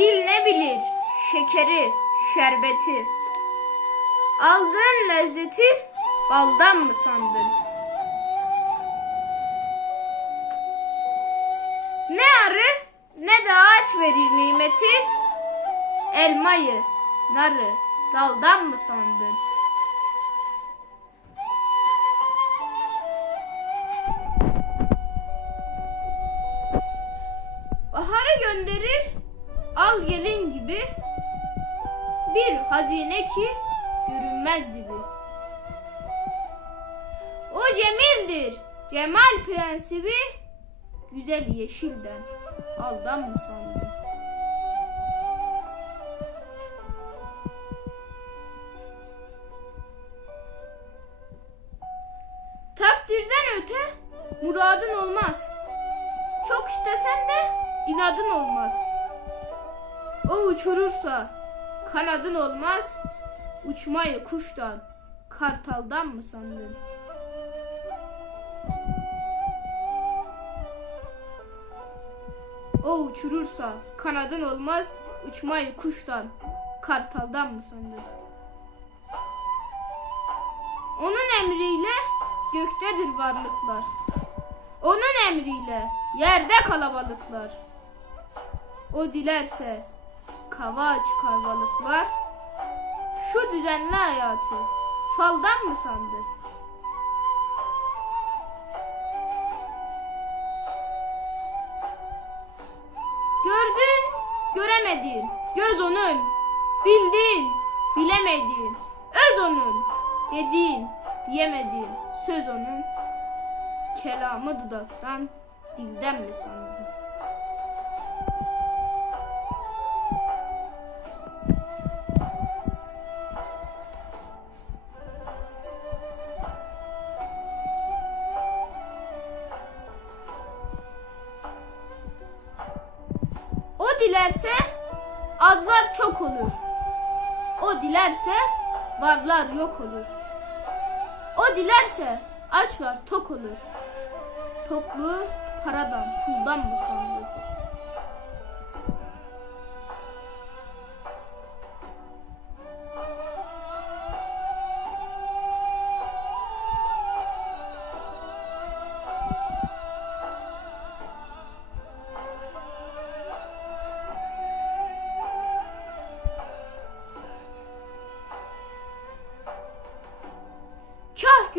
bilir şekeri, şerbeti. Aldığın lezzeti baldan mı sandın? Ne arı ne de ağaç verir nimeti. Elmayı, narı daldan mı sandın? Baharı gönderir al gelin gibi bir hazine ki görünmez gibi. O cemildir cemal prensibi güzel yeşilden aldan mı sandın? Takdirden öte muradın olmaz. Çok istesen de inadın olmaz. O uçurursa kanadın olmaz. Uçmayı kuştan, kartaldan mı sandın? O uçurursa kanadın olmaz. Uçmayı kuştan, kartaldan mı sandın? Onun emriyle göktedir varlıklar. Onun emriyle yerde kalabalıklar. O dilerse kava çıkar balıklar. Şu düzenli hayatı faldan mı sandın? Gördün, göremedin. Göz onun. Bildin, bilemedin. Öz onun. Dediğin, diyemedin. Söz onun. Kelamı dudaktan, dilden mi sandın? Dilerse azlar çok olur. O dilerse varlar yok olur. O dilerse açlar tok olur. Tokluğu paradan puldan mı sandı?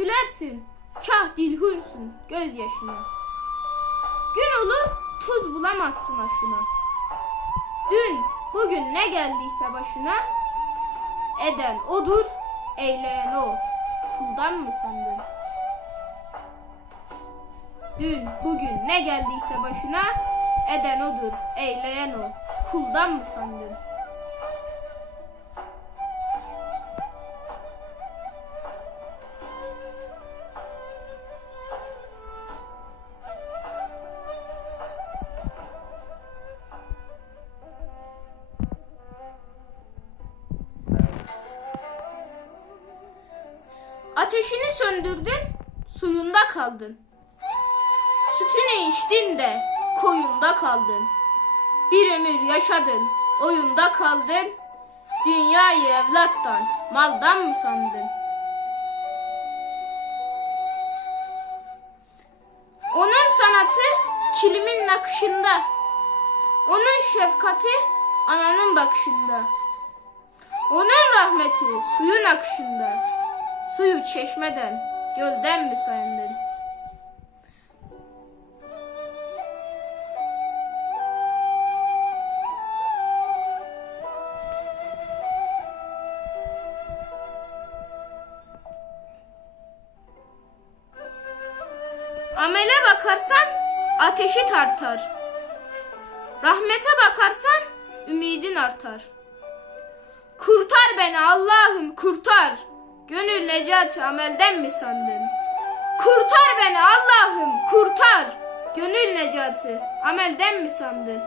Gülersin, kah dilhunsun gözyaşına. Gün olur tuz bulamazsın aşına. Dün bugün ne geldiyse başına eden odur, eyleyen o. Kuldan mı sandın? Dün bugün ne geldiyse başına eden odur, eyleyen o. Kuldan mı sandın? Ateşini söndürdün, suyunda kaldın. Sütünü içtin de koyunda kaldın. Bir ömür yaşadın, oyunda kaldın. Dünyayı evlattan, maldan mı sandın? Onun sanatı kilimin nakışında. Onun şefkati ananın bakışında. Onun rahmeti suyun akışında. Suyu çeşmeden, gölden mi sandın? Amele bakarsan ateşi tartar. Rahmete bakarsan ümidin artar. Kurtar beni Allah'ım kurtar. Gönül necat amelden mi sandın? Kurtar beni Allah'ım kurtar. Gönül necatı amelden mi sandın?